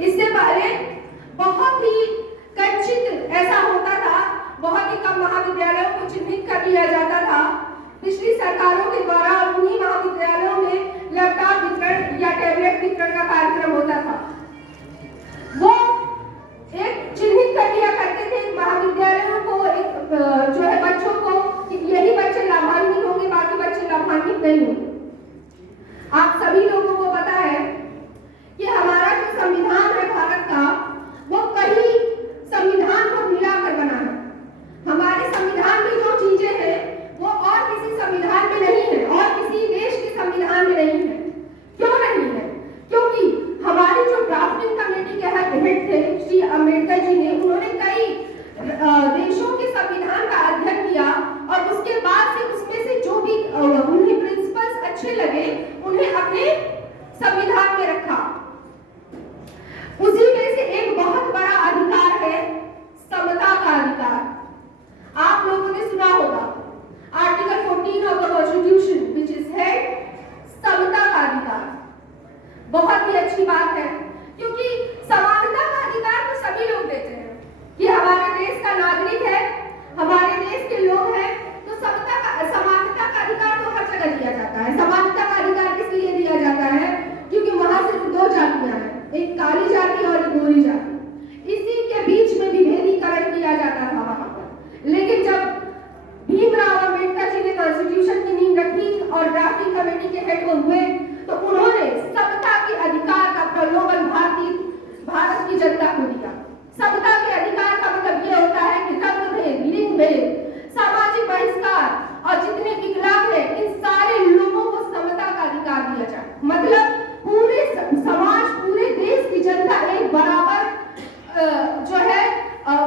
इससे पहले बहुत ही कच्चित ऐसा होता था, बहुत ही कम महाविद्यालयों को चिन्हित कर लिया जाता था। पिछली सरकारों के द्वारा उन्हीं महाविद्यालयों में लैपटॉप वितरण या टैबलेट वितरण का कार्यक्रम होता था। वो एक चिन्हित कर लिया करते थे महाविद्यालयों को, एक जो है बच्चों को, यही बच्चे लाभान्वित होंगे, बाकी बच्चे लाभान्वित नहीं होंगे। आप सभी लोगों को पता है कि हमारा जो संविधान है भारत का, वो कई संविधान को मिलाकर बना है। हमारे संविधान में जो चीजें हैं वो और किसी संविधान में नहीं है, और किसी देश के संविधान में नहीं है। क्यों नहीं है? क्योंकि हमारी जो ड्राफ्टिंग कमेटी के हेड थे श्री अम्बेडकर जी ने, उन्होंने कई देशों के संविधान का अध्ययन किया और उसके बाद से उसमें से जो भी उन्हें प्रिंसिपल्स अच्छे लगे उन्हें अपने संविधान में रखा। उसी में से एक बहुत बड़ा अधिकार है समता का अधिकार। आप लोगों ने सुना होगा article 14 of the constitution which is head समता का अधिकार। बहुत ही अच्छी बात है, क्योंकि समानता का अधिकार तो सभी लोग देते हैं कि हमारे देश का नागरिक है, हमारे देश के लोग हैं, तो समानता का अधिकार तो हर जगह दिया जाता है। समानता का अधिकार किस लिए दिया जाता है? क्योंकि वहां सिर्फ दो जातियां हैं, एक काली जाति और एक गोरी जाति। इसी के बीच में विभेदीकरण किया जाता था वहां पर। लेकिन जब भीमराव अम्बेडकर जी ने कॉन्स्टिट्यूशन की नींव रखी और ड्राफ्टिंग कमेटी के हेड वो हुए, तो उन्होंने समता के अधिकार का प्रलोभन भारत की जनता को दिया। समता के अधिकार का मतलब ये होता है कि रंग भेद, लिंग भेद, सामाजिक बहिष्कार और जितने विकलांग हैं, इन सारे लोगों को समता का अधिकार दिया जाए। मतलब पूरे समाज, पूरे देश की जनता एक बराबर जो है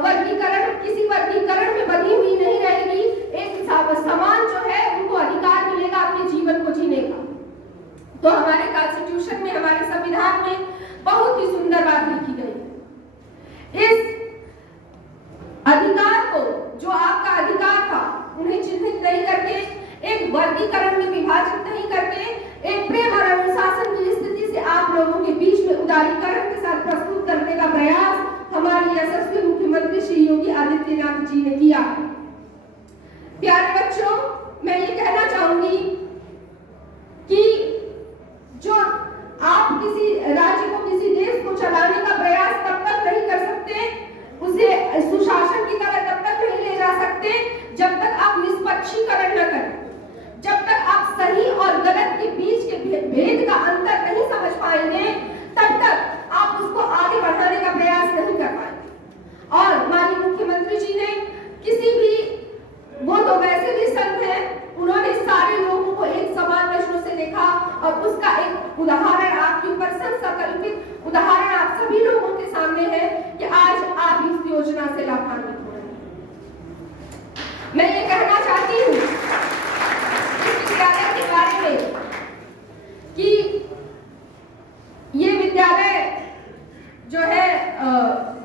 वर्गीकरण, किसी वर्गीकरण में बंधी हुई नहीं रहेगी। एक समान जो है उनको अधिकार मिलेगा अपने जीवन को जीने का। तो हमारे कॉन्स्टिट्यूशन में, हमारे संविधान में बहुत ही सुंदर बात लिखी गई है। इस अधिकार को, जो आपका अधिकार था, उन्हें चिन्हित नहीं करके, एक वर्गीकरण में विभाजित नहीं करके, एक प्रेम और अनुशासन की स्थिति से आप लोगों के बीच में उदारीकरण के साथ प्रस्तुत करने का प्रयास हमारे यशस्वी मुख्यमंत्री श्री योगी आदित्यनाथ जी ने किया। प्यारे बच्चों, मैं ये कहना चाहूंगी कि जो आप किसी राज्य को, किसी देश को चलाने का प्रयास तब तक नहीं कर सकते, उसे सुशासन की तरह तब तक नहीं ले जा सकते जब तक आप निष्पक्षीकरण न करें, जब तक आप सही और गलत के बीच के भेद का अंतर नहीं समझ पाएंगे, तब तक आप उसको आगे बढ़ाने का प्रयास नहीं कर पाएंगे। और माननीय मुख्यमंत्री जी ने किसी भी, वो तो वैसे भी संत हैं, उन्होंने सारे लोगों को एक समान नजरों से देखा और उसका एक उदाहरण आपके ऊपर, संकल्पित उदाहरण आप सभी लोगों के सामने है कि आज आप इस योजना से लाभान्वित हो रहे हैं। मैं ये कहना चाहती हूँ इस विद्यालय के बारे में कि ये विद्यालय जो है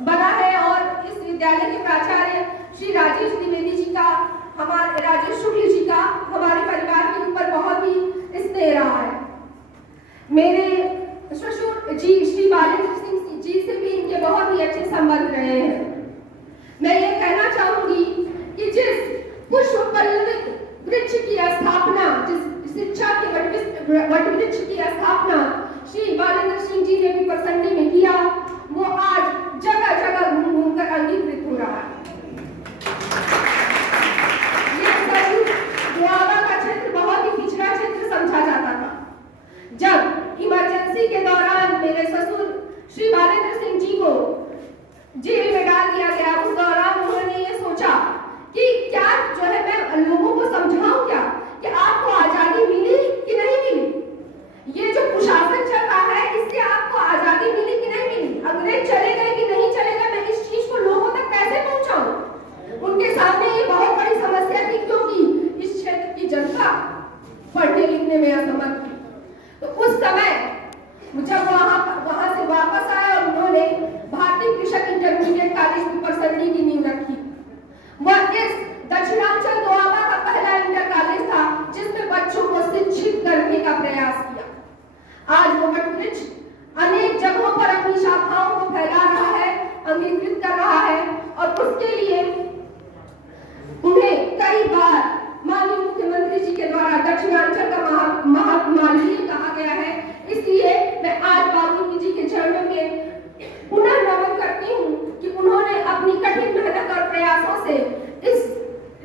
बना है और इस विद्यालय के प्राचार्य श्री राजेश द्विवेदी जी का, हमारे राजेश शुक्ल जी का हमारे परिवार के ऊपर बहुत ही स्नेह रहा है। मेरे ससुर जी श्री बालेंद्र सिंह जी से भी इनके बहुत ही अच्छे संबंध रहे हैं। मैं ये कहना चाहूंगी कि जिस पुष्प पल्लवित वृक्ष की स्थापना, जिस शिक्षा के वट वृक्ष की स्थापना श्री बालेंद्र सिंह जी ने भी परसंडी में किया, वो आज जगह जगह घूम घूम कर अंगीकृत हो रहा है। दुआबा का क्षेत्र बहुत ही पिछड़ा क्षेत्र समझा जाता था। जब इमरजेंसी के दौरान मेरे ससुर श्री बालेंद्र सिंह जी को जेल में डाल दिया गया, उस दौरान उन्होंने ये सोचा कि क्या जो है मैं लोगों को समझाऊं क्या कि आपको आजादी मिली कि नहीं मिली। ये जो कुशासन चल रहा है, इससे आपको आजादी मिली कि नहीं मिली, अंग्रेज चले गए कि नहीं चले गए, मैं इस चीज को लोगों तक कैसे पहुंचाऊं। उनके सामने ये बहुत बड़ी समस्या थी, क्योंकि इस क्षेत्र की जनता पढ़ने लिखने में असमर्थ थी। तो उस समय जब वहां से वापस आए और उन्होंने भारतीय कृषक इंटरमीडिएट कॉलेज में परसंडी की नींव रखी। वह इस दक्षिणांचल दोआबा का पहला इंटर कॉलेज था जिसमें बच्चों को शिक्षित करने का प्रयास किया। आज वो वट वृक्ष अनेक जगहों पर अपनी शाखाओं को लिए पुनः नमन करती हूँ कि उन्होंने अपनी कठिन मेहनत और प्रयासों से इस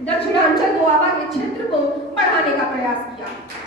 दक्षिणांचल दोआबा के क्षेत्र को बढ़ाने का प्रयास किया।